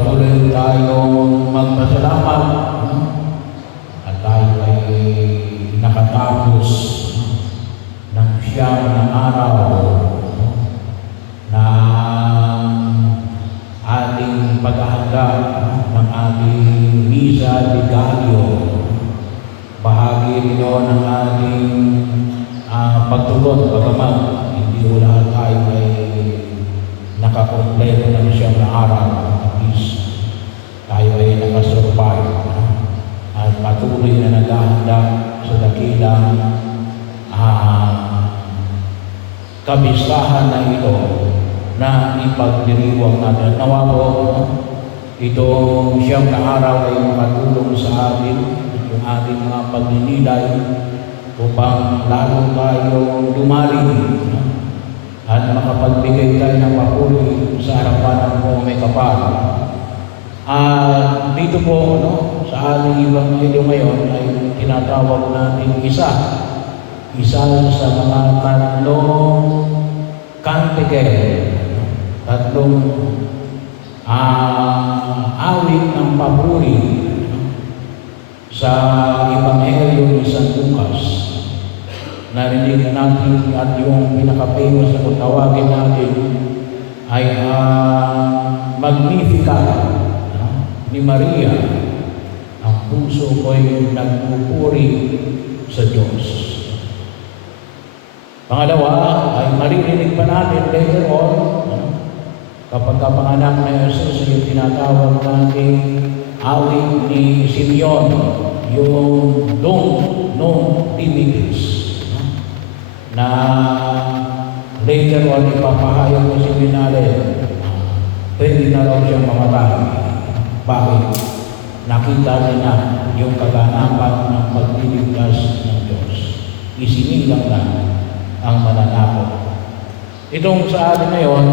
patuloy tayong magpasalamat at tayo ay nakatapos ng siyam na araw na ating paghahanda ng ating Misa de Gallio. Bahagi rin ng ating pagtugon, bagaman hindi wala tayo ay nakakompleto ng siyam na araw. At least tayo ay nakasurvive at patuloy na naghahanda sa dakilang kabisahan na ito na ipagdiriwang natin. Nawa po, itong siyam na araw ay makatulong sa atin, yung ating mga pagninilay upang lalo tayong lumalim at makapagbigay tayo ng papuri sa harapan ng mga may kapal. Dito po, sa ating Ebanghelyo ngayon ay tinatawag natin isa sa mga tatlong kantike, tatlong awit ng papuri sa Ebanghelyo ni San Lucas. Narinig natin at yung pinaka-famous na kung tawagin natin ay Magnificat ni Maria. Ang puso ko'y nagpupuri sa Diyos. Pangalawa ay maririnig pa natin later on kapag kapanganak na Jesus yung tinatawag natin awit ni Simeon, yung Nunc Dimittis, na later on ipapahayag mo si Binale, pwede na raw siyang mamatay. Bakit? Nakita niya yung kaganapan ng pagliligtas ng Diyos. Isinilang na ang mananakot. Itong sa atin ngayon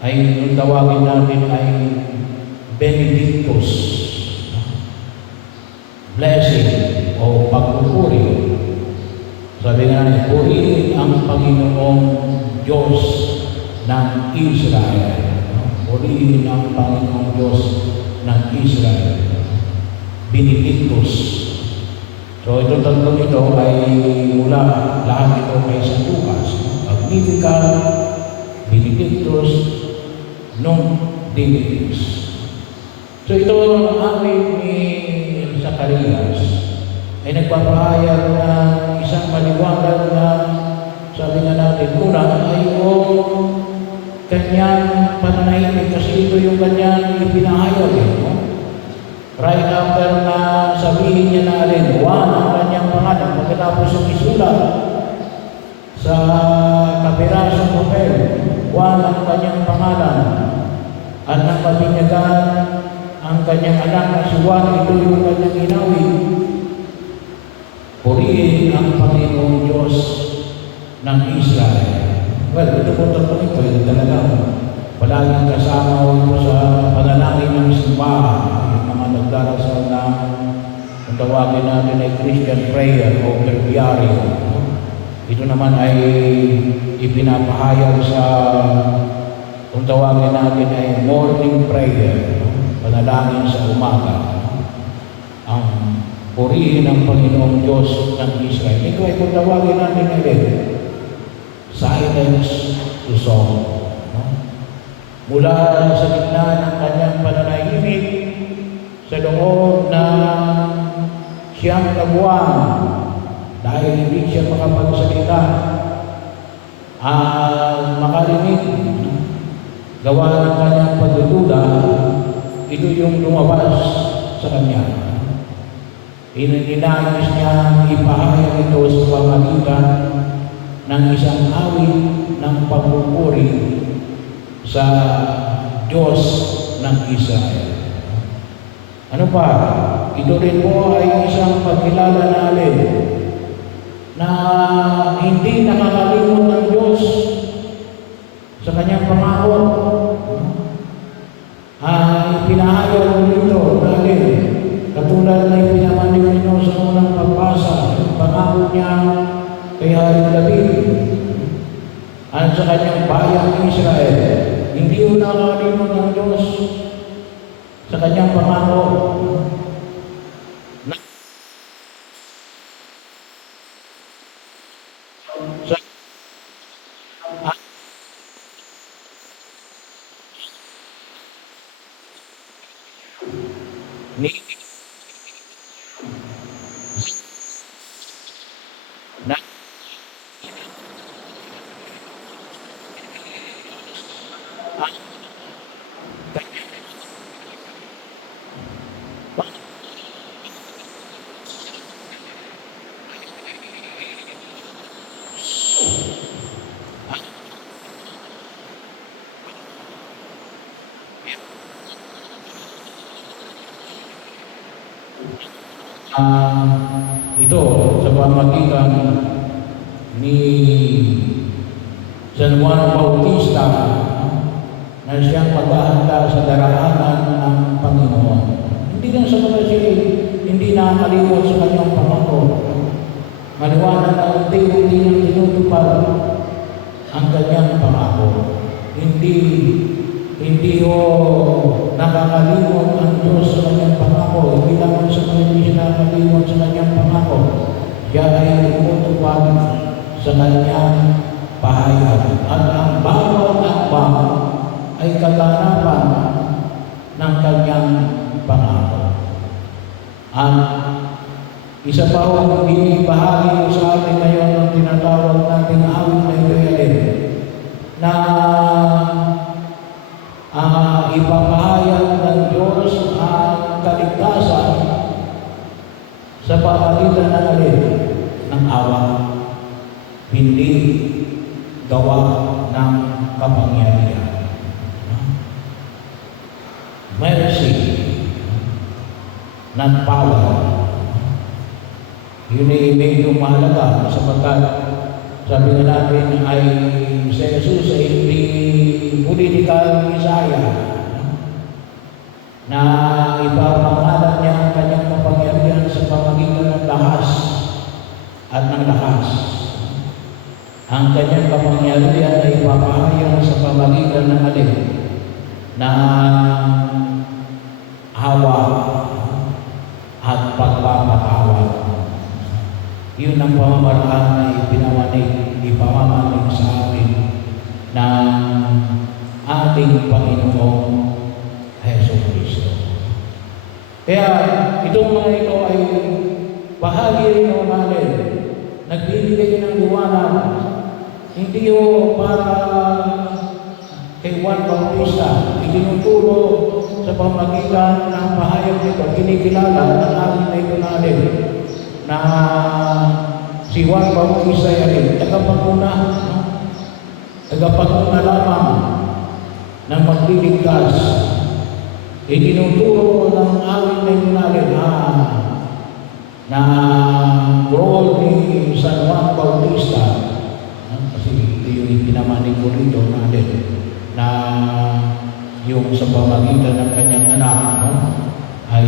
ay yung tawagin natin ay Benedictus, blessing o pagpupuri. Sabi nga niya, purihin ang Panginoong Diyos ng Israel. Purihin ang Panginoong Diyos ng Israel. Benedictus. So itong tatlong ito ay mula lahat ito kay San Lucas. Magnificat, Benedictus, Nunc Dimittis. So ito ang aming ni Zacarias ay nagpapahayag na isang maliwanag na sabi nga natin muna ay yung kanyang pananahimik kasi ito yung kanyang ipinahayag. Right after na sabihin niya na rin Juan ang kanyang pangalan pagkatapos ng isulat sa kapirasong papel, Juan ang kanyang pangalan at nang mabinyagan ang kanyang anak na si Juan, ito yung kanyang inawit. Purihin ang Panginoong Diyos ng Israel. Well, ito po tatlong ito, ito talaga palaging kasama ito sa panalangin ng simbahan, yung mga nagdarasal na kung tawagin natin ay Christian prayer o breviario. Ito naman ay ipinapahayag sa kung tawagin natin ay morning prayer, panalangin sa umaga. Ang purihin ang Panginoong Diyos ng Israel. Ito ay kung tawagin natin ulit, silence to song. Mula sa gitna ng kanyang pananahimik sa loob ng siyam na buwan, dahil hindi siya makapagsalita at makarinig, gawa ng kanyang pagdududa, ito yung lumabas sa kanya. Inayos niya ipahayag ito sa pamagitan ng isang awit ng pagpupuri sa Diyos ng Israel. Ano pa? Ito rin po ay isang pagkilala natin na hindi nakakalimot ng Diyos sa kanyang pangako. Pinahayag nito dahil katulad na ipinamanib ninyo sa unang pagbasa, pangako niya kay Haring David at sa kanyang bayang Israel, hindi yung nakakalimot ng Diyos sa kanyang pangako. Na, sa, ah, ni, na, ah, ito sa pamagitan ni San Juan Bautista na siyang maghahanda sa darahanan ng Panginoon. Hindi lang sa mga siya, hindi nakakalimot sa kanyang pangako. Maliwanag na unti-unti niyang tinutupad ang kanyang pangako. Hindi ho nakakalimot ang Diyos sa kanyang pangako. Hindi lang sa mga hindi siya nakakalimot sa kanyang pangako. Siya ay tumutupad sa kanyang pahayag. At ang bawat akbang ay kaganapan ng kanyang pangako. At isa pa ho, hindi bahagi sa atin ngayon ang tinatawag nating awit na ito'y na ipapahayag ng Diyos ang kaligtasan sa pamagitan ng ng awa, hindi gawa ng kapangyarihan. Mercy, not power. Yun ay medyo mahalaga sapagkat sabi nga natin ay si Jesus ay hindi political Messiah na ipapangalan niya ang kanyang kapangyarihan sa pamagitan ng lahas at ng lakas. Ang kanyang kapangyarihan ay ipapahayag sa pamagitan ng na hawa at pagpapatawad. Yun ang pamamaraan na ipamamanig sa atin ng ating Panginoong Hesus Kristo. Kaya itong mga ito ay bahagi rin ng natin. Nagbibigay ng liwanag. Hindi o para kay Juan Bautista, itinuturo sa pamagitan ng pahayag nito, kinikilala ng ating na ito natin na si Juan Bautista ay tagapanguna lamang ng magliligtas. Itinuturo ng ating na ito natin na role ni San Juan Bautista, kasi ito yung ipinamanig ko rito natin, na yung sa pamagitan ng kanyang anak ay